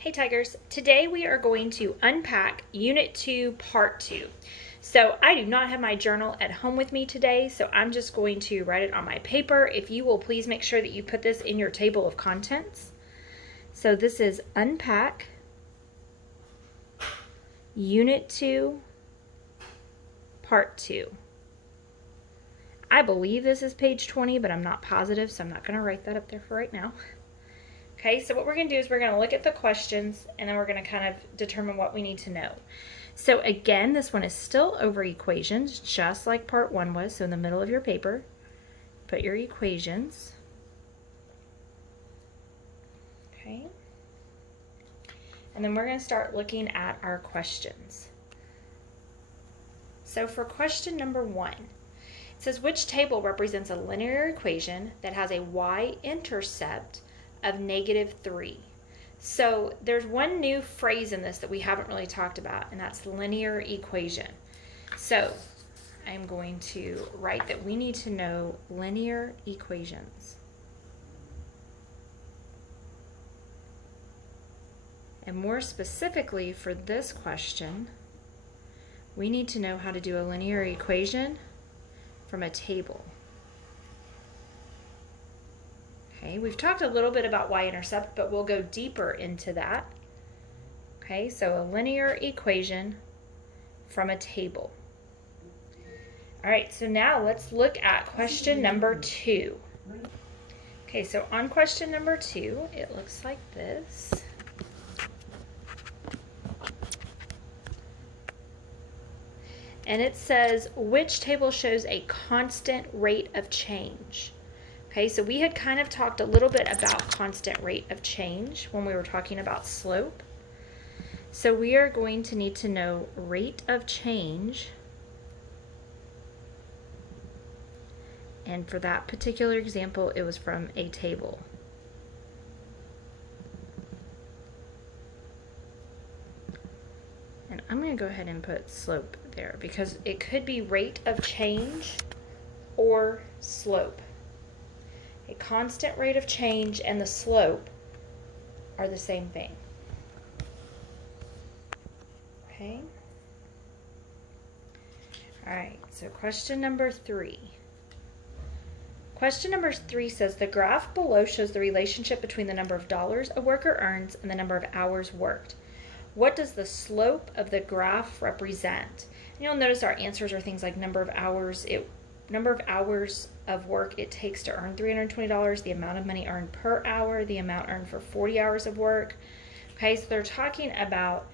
Hey Tigers, today we are going to unpack Unit 2, Part 2. So I do not have my journal at home with me today, so I'm just going to write it on my paper. If you will please make sure that you put this in your table of contents. So this is Unpack, Unit 2, Part 2. I believe this is page 20, but I'm not positive, so I'm not going to write that up there for right now. Okay, so what we're going to do is we're going to look at the questions and then we're going to kind of determine what we need to know. So again, this one is still over equations, just like part 1 was. So in the middle of your paper, put your equations. Okay. And then we're going to start looking at our questions. So for question number 1, it says which table represents a linear equation that has a y-intercept of -3. So there's one new phrase in this that we haven't really talked about, and that's linear equation. So I'm going to write that we need to know linear equations. And more specifically for this question, we need to know how to do a linear equation from a table. Okay, we've talked a little bit about y-intercept, but we'll go deeper into that. Okay, so a linear equation from a table. All right, so now let's look at question number 2. Okay, so on question number 2, it looks like this. And it says, which table shows a constant rate of change? Okay, so we had kind of talked a little bit about constant rate of change when we were talking about slope. So we are going to need to know rate of change. And for that particular example, it was from a table. And I'm going to go ahead and put slope there because it could be rate of change or slope. A constant rate of change and the slope are the same thing. Okay. All right, so question number 3. Question number 3 says the graph below shows the relationship between the number of dollars a worker earns and the number of hours worked. What does the slope of the graph represent? And you'll notice our answers are things like number of hours of work it takes to earn $320, the amount of money earned per hour, the amount earned for 40 hours of work. Okay, so they're talking about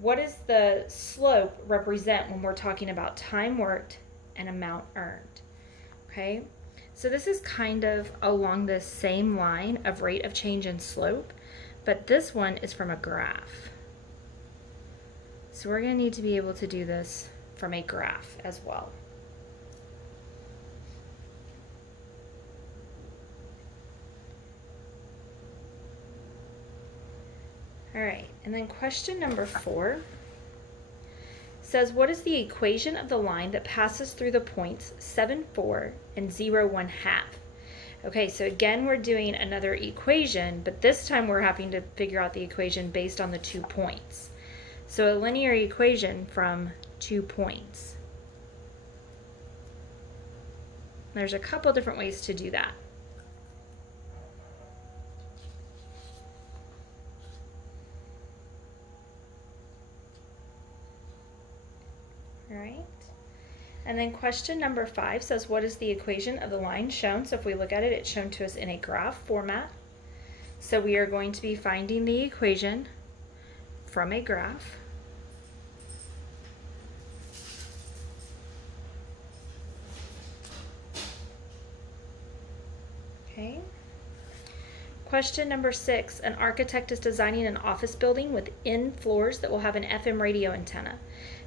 what does the slope represent when we're talking about time worked and amount earned. Okay, so this is kind of along the same line of rate of change and slope, but this one is from a graph. So we're going to need to be able to do this from a graph as well. All right, and then question number 4 says, what is the equation of the line that passes through the points 7, 4, and 0, 1/2? Okay, so again, we're doing another equation, but this time we're having to figure out the equation based on the 2 points. So a linear equation from 2 points. There's a couple different ways to do that. All right, and then question number 5 says, what is the equation of the line shown? So if we look at it, it's shown to us in a graph format. So we are going to be finding the equation from a graph. Okay. Question number 6, an architect is designing an office building with N floors that will have an FM radio antenna,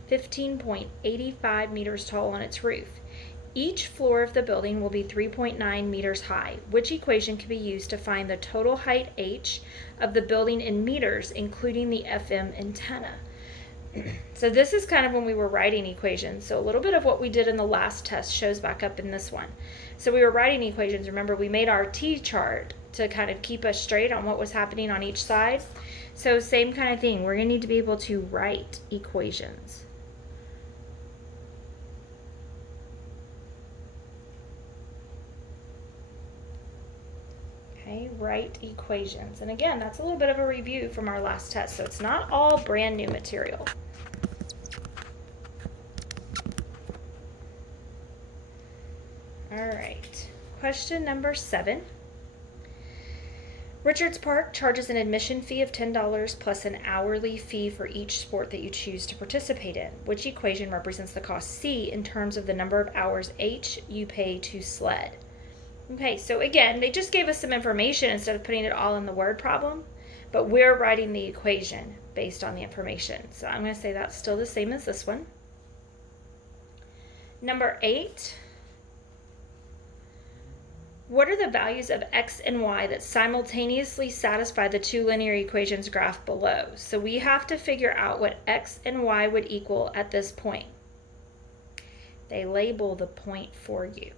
15.85 meters tall on its roof. Each floor of the building will be 3.9 meters high. Which equation can be used to find the total height h of the building in meters, including the FM antenna? So this is kind of when we were writing equations. So a little bit of what we did in the last test shows back up in this one. So we were writing equations. Remember, we made our T chart to kind of keep us straight on what was happening on each side. So same kind of thing. We're going to need to be able to write equations. Okay, write equations. And again, that's a little bit of a review from our last test. So it's not all brand new material. All right, question number 7. Richards Park charges an admission fee of $10 plus an hourly fee for each sport that you choose to participate in. Which equation represents the cost C in terms of the number of hours H you pay to sled? Okay, so again, they just gave us some information instead of putting it all in the word problem, but we're writing the equation based on the information. So I'm going to say that's still the same as this one. Number 8. What are the values of x and y that simultaneously satisfy the two linear equations graphed below? So we have to figure out what x and y would equal at this point. They label the point for you.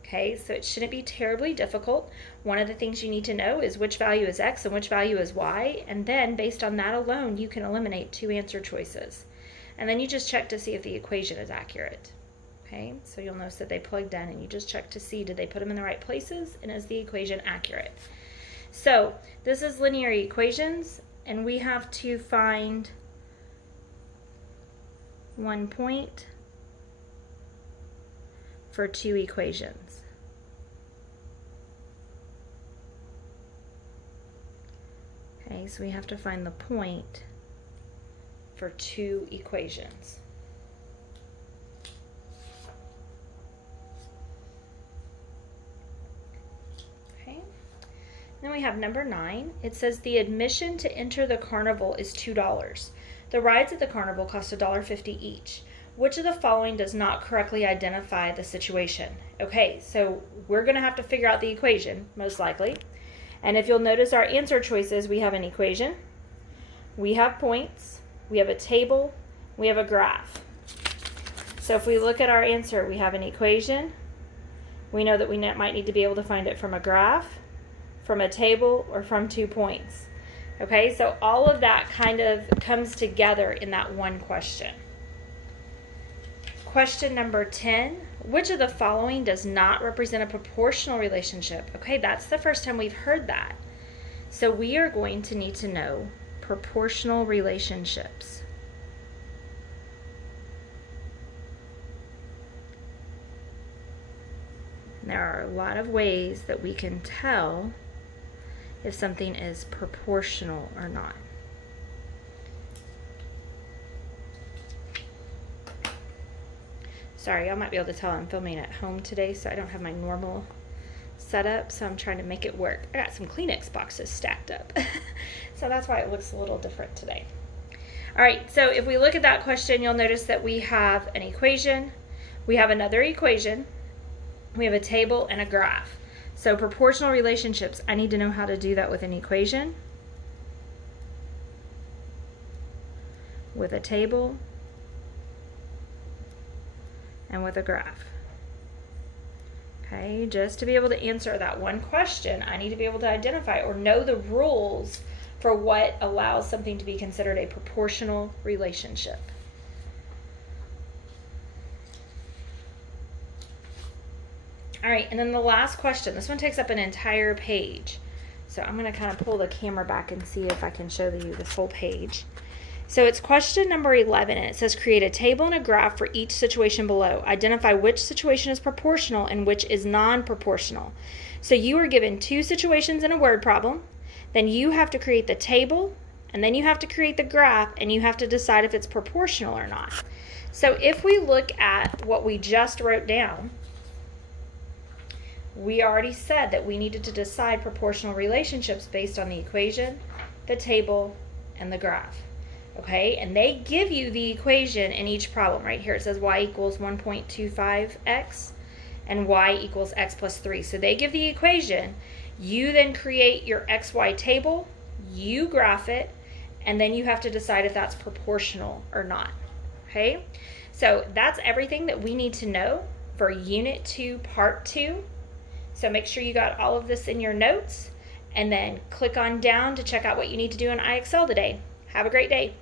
Okay, so it shouldn't be terribly difficult. One of the things you need to know is which value is x and which value is y, and then based on that alone, you can eliminate 2 answer choices. And then you just check to see if the equation is accurate. Okay, so you'll notice that they plugged in and you just check to see did they put them in the right places and is the equation accurate. So this is linear equations and we have to find one point for 2 equations. Okay, so we have to find the point for 2 equations. Then we have number 9. It says the admission to enter the carnival is $2. The rides at the carnival cost $1.50 each. Which of the following does not correctly identify the situation? Okay, so we're going to have to figure out the equation, most likely. And if you'll notice our answer choices, we have an equation, we have points, we have a table, we have a graph. So if we look at our answer, we have an equation. We know that we might need to be able to find it from a graph, from a table, or from 2 points. Okay, so all of that kind of comes together in that one question. Question number 10, which of the following does not represent a proportional relationship? Okay, that's the first time we've heard that. So we are going to need to know proportional relationships. There are a lot of ways that we can tell if something is proportional or not. Sorry, y'all might be able to tell I'm filming at home today, so I don't have my normal setup, so I'm trying to make it work. I got some Kleenex boxes stacked up, so that's why it looks a little different today. All right, so if we look at that question, you'll notice that we have an equation, we have another equation, we have a table and a graph. So proportional relationships, I need to know how to do that with an equation, with a table, and with a graph. Okay, just to be able to answer that one question, I need to be able to identify or know the rules for what allows something to be considered a proportional relationship. All right, and then the last question. This one takes up an entire page. So I'm going to kind of pull the camera back and see if I can show you this whole page. So it's question number 11, and it says create a table and a graph for each situation below. Identify which situation is proportional and which is non-proportional. So you are given 2 situations in a word problem. Then you have to create the table, and then you have to create the graph, and you have to decide if it's proportional or not. So if we look at what we just wrote down, we already said that we needed to decide proportional relationships based on the equation, the table, and the graph. Okay, and they give you the equation in each problem. Right here it says y equals 1.25x and y equals x plus 3. So they give the equation. You then create your xy table, you graph it, and then you have to decide if that's proportional or not. Okay, so that's everything that we need to know for Unit 2, Part 2. So make sure you got all of this in your notes. and then click on down to check out what you need to do in iExcel today. Have a great day.